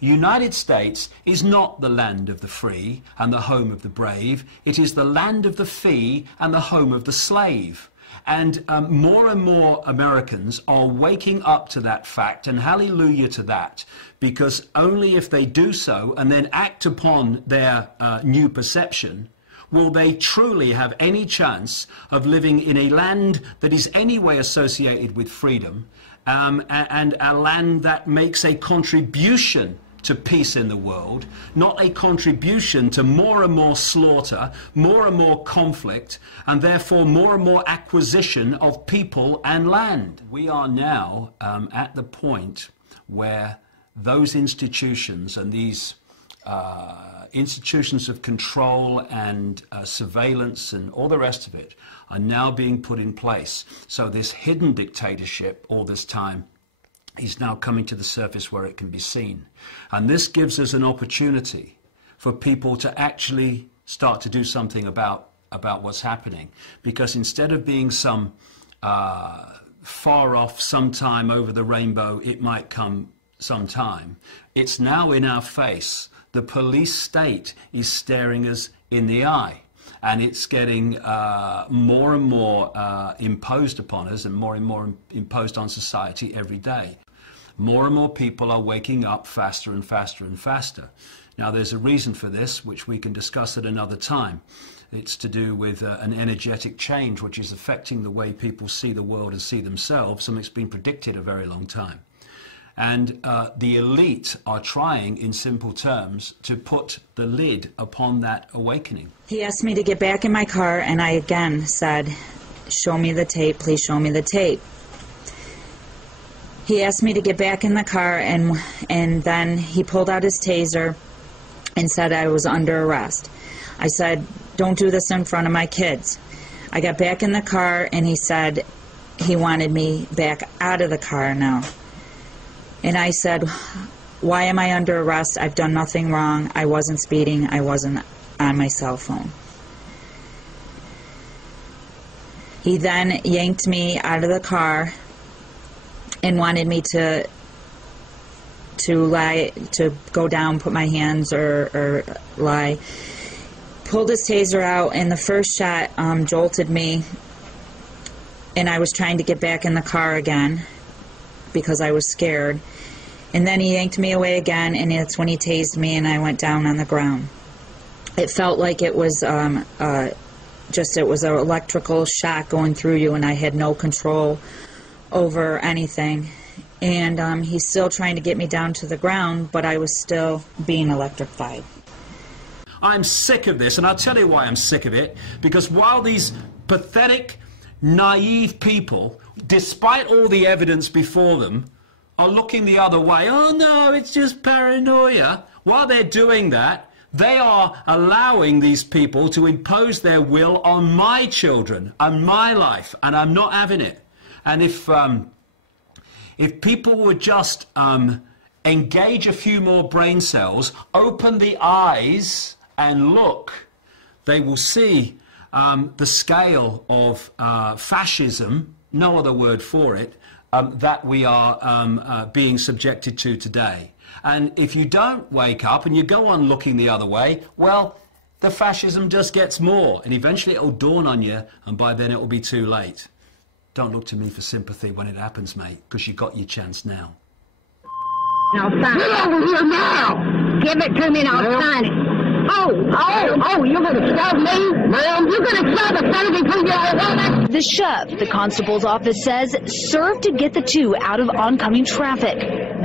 United States is not the land of the free and the home of the brave. It is the land of the fee and the home of the slave. And more Americans are waking up to that fact, and hallelujah to that, because only if they do so and then act upon their new perception will they truly have any chance of living in a land that is anyway associated with freedom, and a land that makes a contribution to peace in the world, not a contribution to more and more slaughter, more and more conflict, and therefore more and more acquisition of people and land. We are now at the point where those institutions and these institutions of control and surveillance and all the rest of it are now being put in place. So this hidden dictatorship all this time is now coming to the surface where it can be seen. And this gives us an opportunity for people to actually start to do something about what's happening. Because instead of being some far off sometime over the rainbow, it might come sometime, it's now in our face. The police state is staring us in the eye. And it's getting more and more imposed upon us and more imposed on society every day. More and more people are waking up faster and faster and faster. Now, there's a reason for this, which we can discuss at another time. It's to do with an energetic change, which is affecting the way people see the world and see themselves, and it's been predicted a very long time. And the elite are trying, in simple terms, to put the lid upon that awakening. He asked me to get back in my car, and I again said, "Show me the tape, please show me the tape." He asked me to get back in the car, and then he pulled out his taser and said I was under arrest. I said, "Don't do this in front of my kids." I got back in the car, and he said he wanted me back out of the car now. And I said, "Why am I under arrest? I've done nothing wrong. I wasn't speeding. I wasn't on my cell phone." He then yanked me out of the car and wanted me to go down, put my hands or lie. Pulled his taser out, and the first shot jolted me, and I was trying to get back in the car again because I was scared. And then he yanked me away again, and that's when he tased me, and I went down on the ground. It felt like it was it was an electrical shock going through you, and I had no control over anything. And he's still trying to get me down to the ground, but I was still being electrified. I'm sick of this, and I'll tell you why I'm sick of it. Because while these pathetic, naive people, despite all the evidence before them, are looking the other way, "Oh no, it's just paranoia," while they're doing that, they are allowing these people to impose their will on my children and my life, and I'm not having it. And if people would just engage a few more brain cells, open the eyes and look, they will see the scale of fascism, no other word for it, that we are being subjected to today. And if you don't wake up and you go on looking the other way, well, the fascism just gets more, and eventually it'll dawn on you, and by then it will be too late. Don't look to me for sympathy when it happens, mate, because you got your chance now. Now sign it. Get over here now! Give it to me and I'll sign it. Oh, you're going to shove me? Ma'am, you're going to shove a 72-year-old woman? The shove, the constable's office says, served to get the two out of oncoming traffic.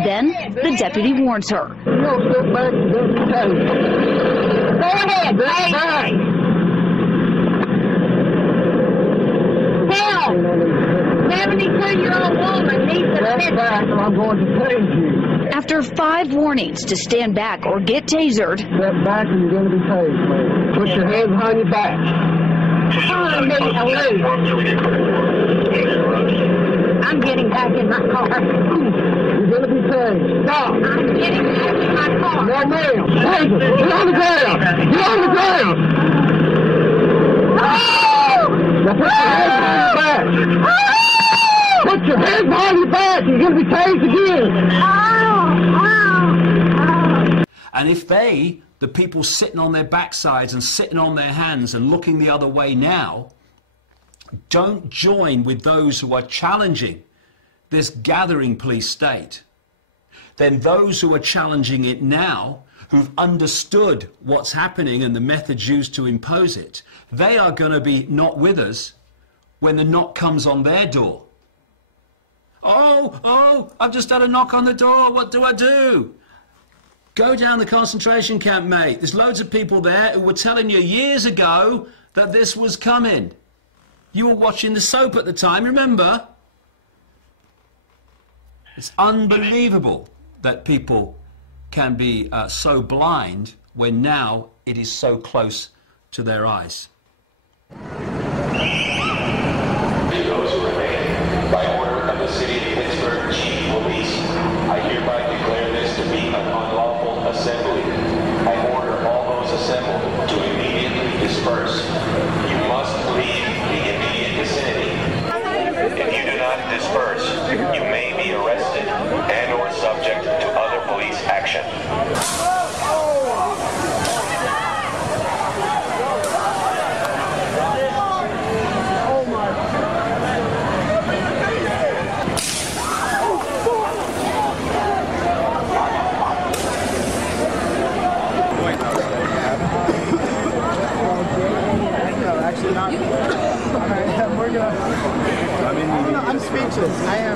Then the deputy warns her. You'll sit back and do the case. Go ahead, Sit back. Hell, 72-year-old woman needs Sit a back and I'm going to tase you. After 5 warnings to stand back or get tasered, Step back and you're going to be tased, man. Put your hands behind your back. I'm getting back in my car. You're going to be tased. Stop. I'm getting back in my car. No, ma'am. Tase it. Get on the ground. Get on the ground. Now put your hands behind your back. Put your hands behind your back. You're going to be tased again. And if they, the people sitting on their backsides and sitting on their hands and looking the other way now, don't join with those who are challenging this gathering police state, then those who are challenging it now, who've understood what's happening and the methods used to impose it, they are going to be not with us when the knock comes on their door. Oh, I've just had a knock on the door. What do I do? Go down the concentration camp, mate. There's loads of people there who were telling you years ago that this was coming. You were watching the soap at the time, remember? It's unbelievable that people can be so blind when now it is so close to their eyes. Those who remain, by order of the City of Pittsburgh Chief of Police, I hereby declare this to be an unlawful assembly. I order all those assembled to immediately disperse. You must leave the immediate vicinity. If you do not disperse, you may be arrested and or subject to other police action. I'm speechless. I am.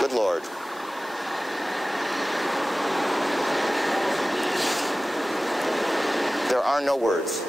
Good Lord. There are no words.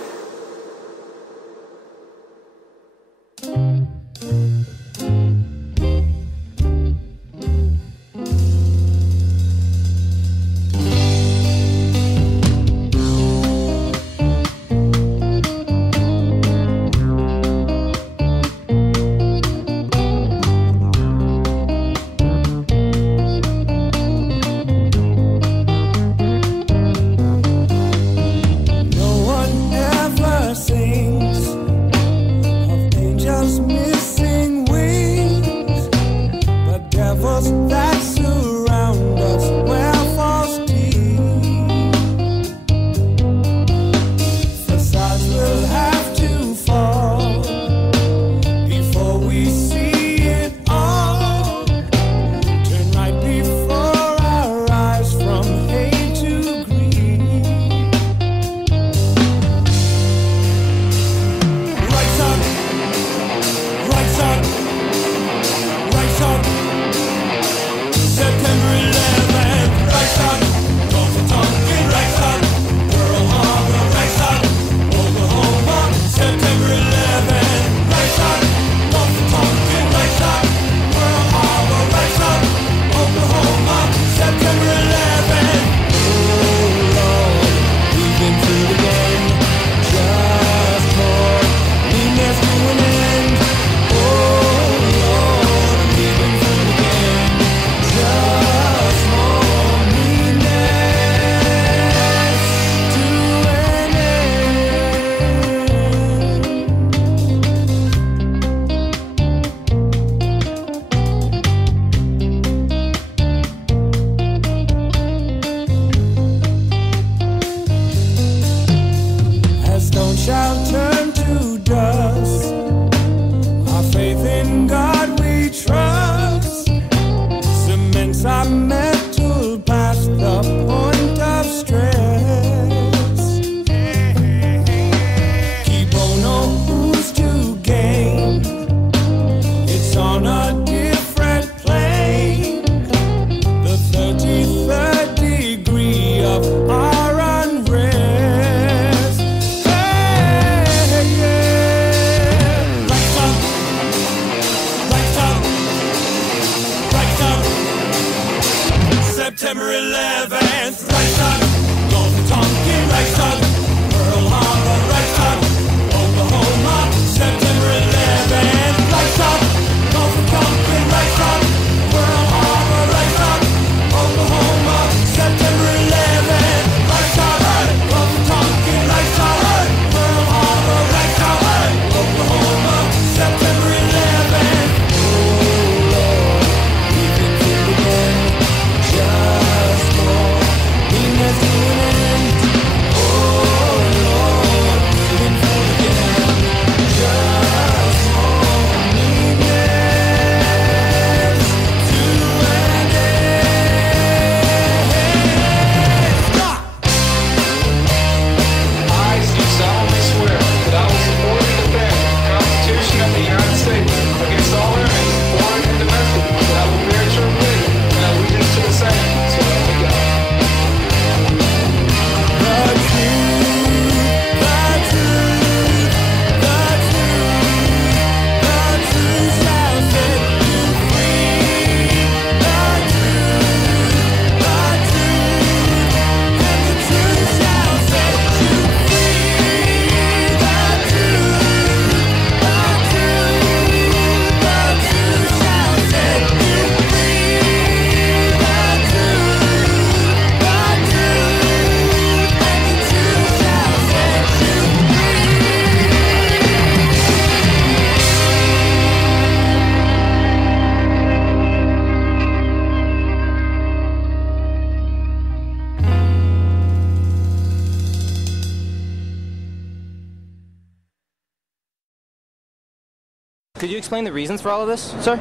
Could you explain the reasons for all of this, sir?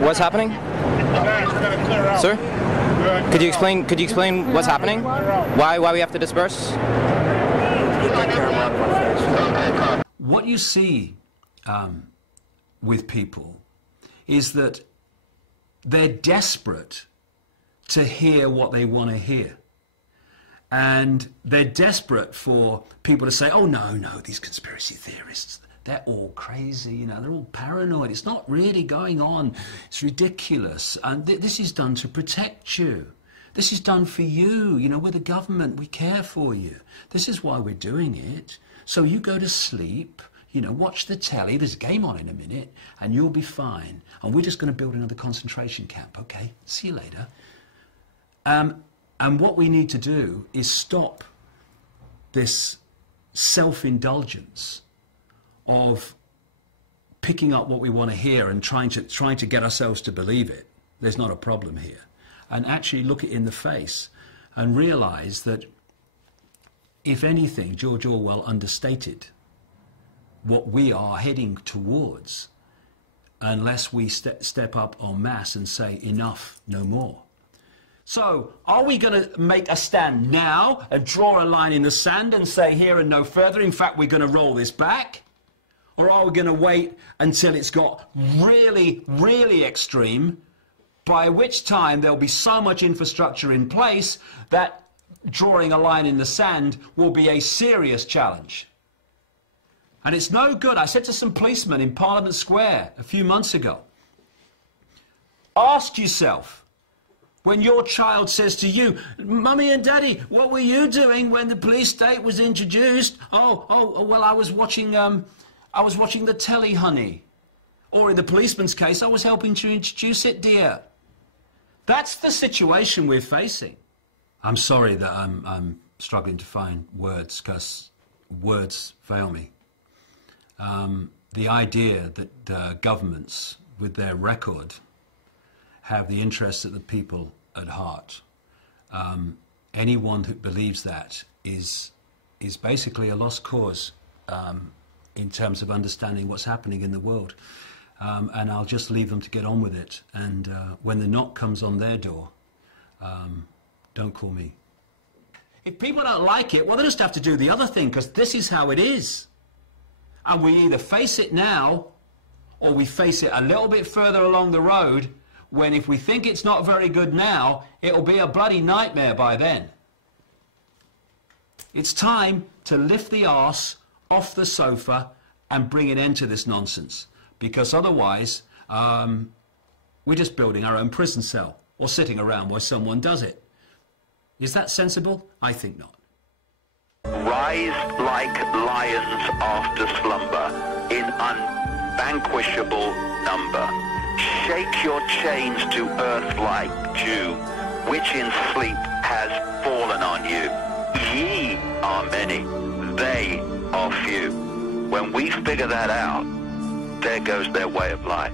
What's happening? Sir? Could you explain what's happening? Why we have to disperse? What you see with people is that they're desperate to hear what they want to hear. And they're desperate for people to say, oh, no, these conspiracy theorists, they're all crazy, you know, they're all paranoid. It's not really going on. It's ridiculous. And this is done to protect you. This is done for you. You know, we're the government. We care for you. This is why we're doing it. So you go to sleep, you know, watch the telly. There's a game on in a minute, and you'll be fine. And we're just going to build another concentration camp. Okay, see you later. And what we need to do is stop this self-indulgence of picking up what we want to hear and trying to get ourselves to believe it. There's not a problem here. And actually look it in the face and realize that, if anything, George Orwell understated what we are heading towards unless we step up en masse and say enough, no more. So, are we going to make a stand now and draw a line in the sand and say here and no further? In fact, we're going to roll this back? Or are we going to wait until it's got really, really extreme, by which time there'll be so much infrastructure in place that drawing a line in the sand will be a serious challenge? And it's no good. I said to some policemen in Parliament Square a few months ago, ask yourself, when your child says to you, Mummy and Daddy, what were you doing when the police state was introduced? Oh, well, I was watching the telly, honey. Or in the policeman's case, I was helping to introduce it, dear. That's the situation we're facing. I'm sorry that I'm struggling to find words, because words fail me. The idea that governments, with their record, have the interests of the people at heart. Anyone who believes that is basically a lost cause in terms of understanding what's happening in the world. And I'll just leave them to get on with it. And when the knock comes on their door, don't call me. If people don't like it, well, they just have to do the other thing, because this is how it is. And we either face it now, or we face it a little bit further along the road, when if we think it's not very good now, it'll be a bloody nightmare by then. It's time to lift the arse off the sofa and bring an end to this nonsense, because otherwise we're just building our own prison cell or sitting around while someone does it. Is that sensible? I think not. Rise like lions after slumber in unvanquishable number. Shake your chains to earth like dew, which in sleep has fallen on you. Ye are many, they are few. When we figure that out, there goes their way of life.